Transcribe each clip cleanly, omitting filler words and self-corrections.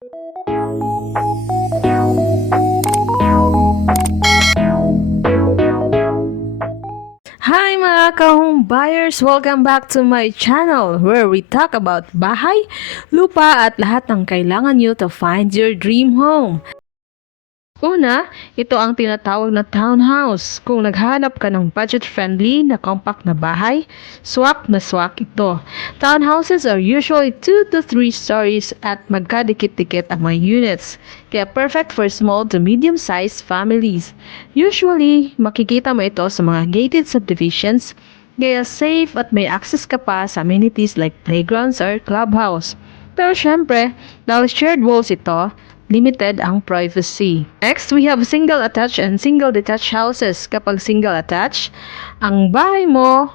Hi mga ka-home buyers! Welcome back to my channel where we talk about bahay, lupa at lahat ng kailangan nyo to find your dream home. Una, ito ang tinatawag na townhouse. Kung naghanap ka ng budget-friendly na compact na bahay, swak na swak ito. Townhouses are usually 2 to 3 stories at magkadikit-dikit ang mga units, kaya perfect for small to medium-sized families. Usually, makikita mo ito sa mga gated subdivisions, kaya safe at may access ka pa sa amenities like playgrounds or clubhouse. Pero syempre, dahil shared walls ito, limited ang privacy. Next, we have single attached and single detached houses. Kapag single attached, ang bahay mo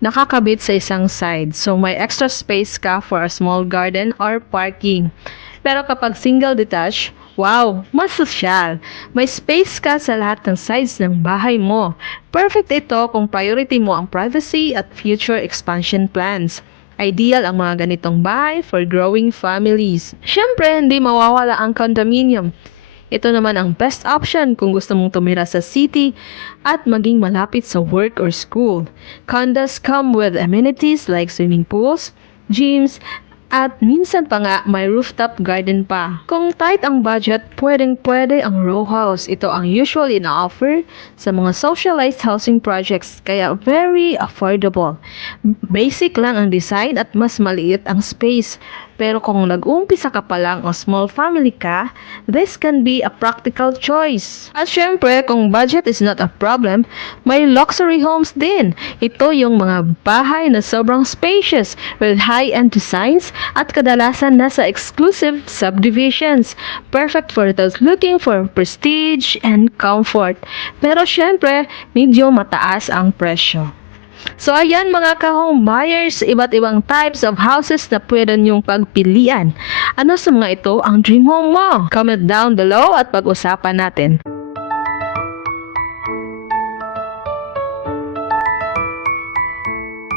nakakabit sa isang side. So, may extra space ka for a small garden or parking. Pero kapag single detached, wow, mas sosyal. May space ka sa lahat ng sides ng bahay mo. Perfect ito kung priority mo ang privacy at future expansion plans. Ideal ang mga ganitong bahay for growing families. Siyempre, hindi mawawala ang condominium. Ito naman ang best option kung gusto mong tumira sa city at maging malapit sa work or school. Condos come with amenities like swimming pools, gyms, at minsan pa nga may rooftop garden pa. Kung tight ang budget, pwedeng-pwede ang row house. Ito ang usually na-offer sa mga socialized housing projects, kaya very affordable. Basic lang ang design at mas maliit ang space. Pero kung nag-uumpisa ka pa lang o small family ka, this can be a practical choice. At syempre, kung budget is not a problem, may luxury homes din. Ito yung mga bahay na sobrang spacious with high-end designs at kadalasan nasa exclusive subdivisions. Perfect for those looking for prestige and comfort. Pero syempre, medyo mataas ang presyo. So ayan mga ka-home buyers, iba't ibang types of houses na pwede nyong pagpilian. Ano sa mga ito ang dream home mo? Comment down below at pag-usapan natin.